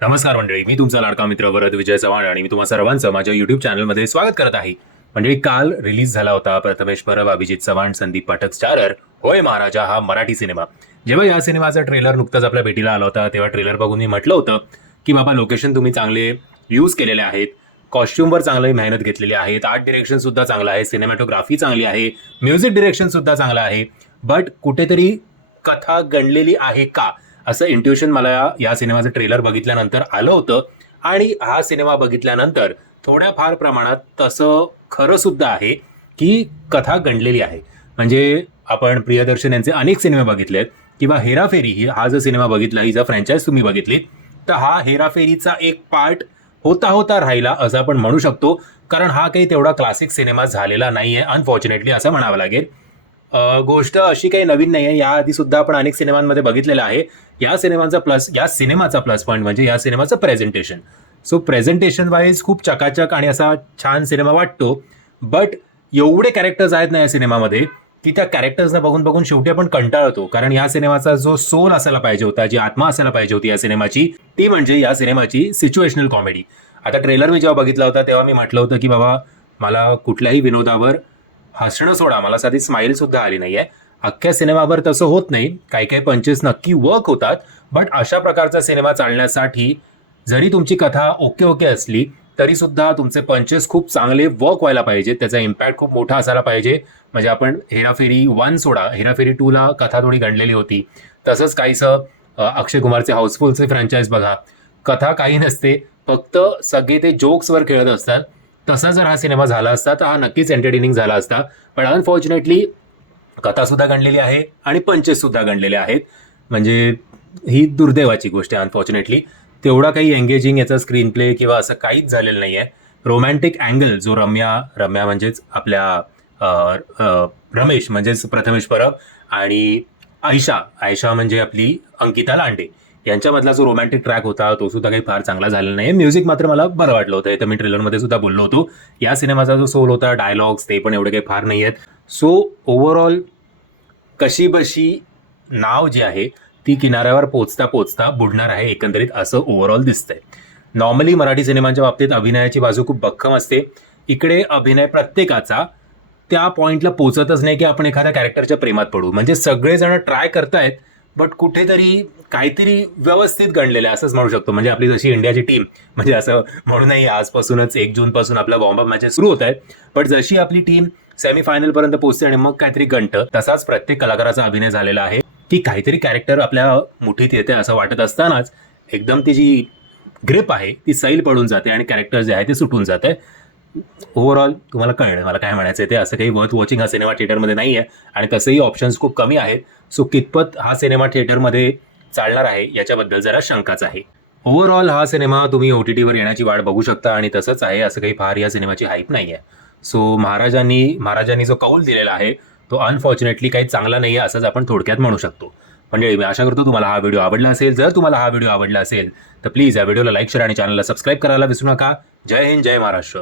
नमस्कार मंडळी मी तुमचा लाडका मित्र वरद विजय चव्हाण आणि मी तुम्हा सर्वांचं माझ्या युट्यूब चॅनलमध्ये स्वागत करत आहे. मंडळी काल रिलीज झाला होता प्रथमेश परब अभिजित चव्हाण संदीप पाठक स्टारर होय महाराजा हा मराठी सिनेमा जेव्हा या सिनेमाचा ट्रेलर नुकताच आपल्या भेटीला आला होता तेव्हा ट्रेलर बघून मी म्हटलं होतं की बाबा लोकेशन तुम्ही चांगले यूज केलेले आहेत कॉस्ट्युमवर चांगली मेहनत घेतलेली आहेत आर्ट डिरेक्शन सुद्धा चांगलं आहे सिनेमॅटोग्राफी चांगली आहे म्युझिक डिरेक्शन सुद्धा चांगलं आहे बट कुठेतरी कथा गणलेली आहे का? असं इंट्युशन मला या- या सिनेमाचं ट्रेलर बघितल्यानंतर आलं होतं. आणि हा सिनेमा बघितल्यानंतर थोड्याफार प्रमाणात तसं खरं सुद्धा आहे की कथा गणलेली आहे. म्हणजे आपण प्रियदर्शन यांचे अनेक सिनेमे बघितलेत किंवा हेराफेरी ही हा जो सिनेमा बघितला ही जर फ्रँचाईज तुम्ही बघितली तर हा हेराफेरीचा एक पार्ट होता होता राहिला असं आपण म्हणू शकतो. कारण हा काही तेवढा क्लासिक सिनेमा झालेला नाही आहे अनफॉर्च्युनेटली असं म्हणावं लागेल. गोष्ट अशी काही नवीन नाही आहे याआधी सुद्धा आपण अनेक सिनेमांमध्ये बघितलेलं आहे. या सिनेमाचा प्लस या सिनेमाचा प्लस पॉईंट म्हणजे या सिनेमाचं प्रेझेंटेशन सो प्रेझेंटेशन वाईज खूप चकाचक आणि असा छान सिनेमा वाटतो. बट एवढे कॅरेक्टर्स आहेत ना या सिनेमामध्ये की त्या कॅरेक्टर्सना बघून बघून शेवटी आपण कंटाळतो. कारण या सिनेमाचा जो सोल असायला पाहिजे होता जी आत्मा असायला पाहिजे होती या सिनेमाची ती म्हणजे या सिनेमाची सिच्युएशनल कॉमेडी आता ट्रेलर मी जेव्हा बघितला होता तेव्हा मी म्हटलं होतं की बाबा मला कुठल्याही विनोदावर हसणं सोडा मला साधी स्माईल सुद्धा आली नाहीये. अख्ख्या सिनेमावर तसं होत नाही. काही काही पंचेस नक्की वर्क होतात. बट अशा प्रकारचा सिनेमा चालण्यासाठी जरी तुमची कथा ओके ओके असली तरी सुद्धा तुमचे पंचेस खूप चांगले वर्क व्हायला पाहिजे. त्याचा इम्पॅक्ट खूप मोठा असायला पाहिजे. म्हणजे आपण हेराफेरी वन सोडा. हेराफेरी टूला कथा थोडी गणलेली होती. तसंच काहीसं अक्षय कुमारचे हाऊसफुलचे फ्रँचाईज बघा. कथा काही नसते. फक्त सगळे ते जोक्सवर खेळत असतात. तसा जर हा सिनेमा झाला असता तर हा नक्कीच एंटरटेनिंग झाला असता. पण अनफॉर्च्युनेटली कथासुद्धा गणलेली आहे आणि पंचेससुद्धा गणलेले आहेत. म्हणजे ही दुर्दैवाची गोष्ट आहे अनफॉर्च्युनेटली तेवढा काही एंगेजिंग याचा स्क्रीन प्ले किंवा असं काहीच झालेलं नाही आहे रोमॅन्टिक अँगल जो रम्या रम्या म्हणजेच आपल्या रमेश म्हणजेच प्रथमेश परब आणि आयशा. आयशा म्हणजे आपली अंकिता लांडे. यांच्यामधला जो रोमॅन्टिक ट्रॅक होता तो सुद्धा काही फार चांगला झालेला नाही म्युझिक मात्र मला बरं वाटलं होतं. तर मी ट्रेलरमध्ये सुद्धा बोललो होतो. या सिनेमाचा जो सोल होता डायलॉग्स ते पण एवढे काही फार नाही आहेत सो ओव्हरऑल कशी बशी नाव जी आहे ती किनाऱ्यावर पोचता पोचता बुडणार आहे एकंदरीत असं ओव्हरऑल दिसतंय. नॉर्मली मराठी सिनेमांच्या बाबतीत अभिनयाची बाजू खूप भक्कम असते. इकडे अभिनय प्रत्येकाचा त्या पॉईंटला पोचतच नाही की आपण एखाद्या कॅरेक्टरच्या प्रेमात पडू. म्हणजे सगळेजण ट्राय करतायत बट कुठेतरी काहीतरी व्यवस्थित गणलेलं आहे असंच म्हणू शकतो. म्हणजे आपली जशी इंडियाची टीम म्हणजे असं म्हणूनही आजपासूनच एक जूनपासून आपल्या वॉर्मअप मॅचेस सुरू होत आहेत. बट जशी आपली टीम सेमीफायनल पर्यंत पोहोचते आणि मग काहीतरी गंट तसाच प्रत्येक कलाकाराचा अभिनय झालेला आहे. की काहीतरी कॅरेक्टर आपल्या मुठीत येते असं वाटत असतानाच एकदम ती जी ग्रिप आहे ती सैल पडून जाते आणि कॅरेक्टर जे आहे ते सुटून जात. आहे ओव्हरऑल तुम्हाला कळलं मला काय म्हणायचं ते. असं काही वर्थ वॉचिंग हा सिनेमा थिएटरमध्ये नाही आहे आणि तसंही ऑप्शन्स खूप कमी आहेत. सो कितपत हा सिनेमा थिएटरमध्ये चालणार आहे याच्याबद्दल जरा शंकाच आहे. ओव्हरऑल हा सिनेमा तुम्ही ओ टी टीवर येण्याची वाट बघू शकता आणि तसंच आहे असं काही फार या सिनेमाची हाईप नाही आहे सो महाराजांनी महाराजांनी जो कौल दिलेला आहे तो अनफॉर्च्युनेटली काही चांगला नाही आहे असंच आपण थोडक्यात म्हणू शकतो. म्हणजे मी आशा करतो तुम्हाला हा व्हिडिओ आवडला असेल. जर तुम्हाला हा व्हिडिओ आवडला असेल तर प्लीज या व्हिडिओला लाईक शेअर आणि चॅनलला सबस्क्राईब करायला विसरू नका. जय हिंद जय महाराष्ट्र.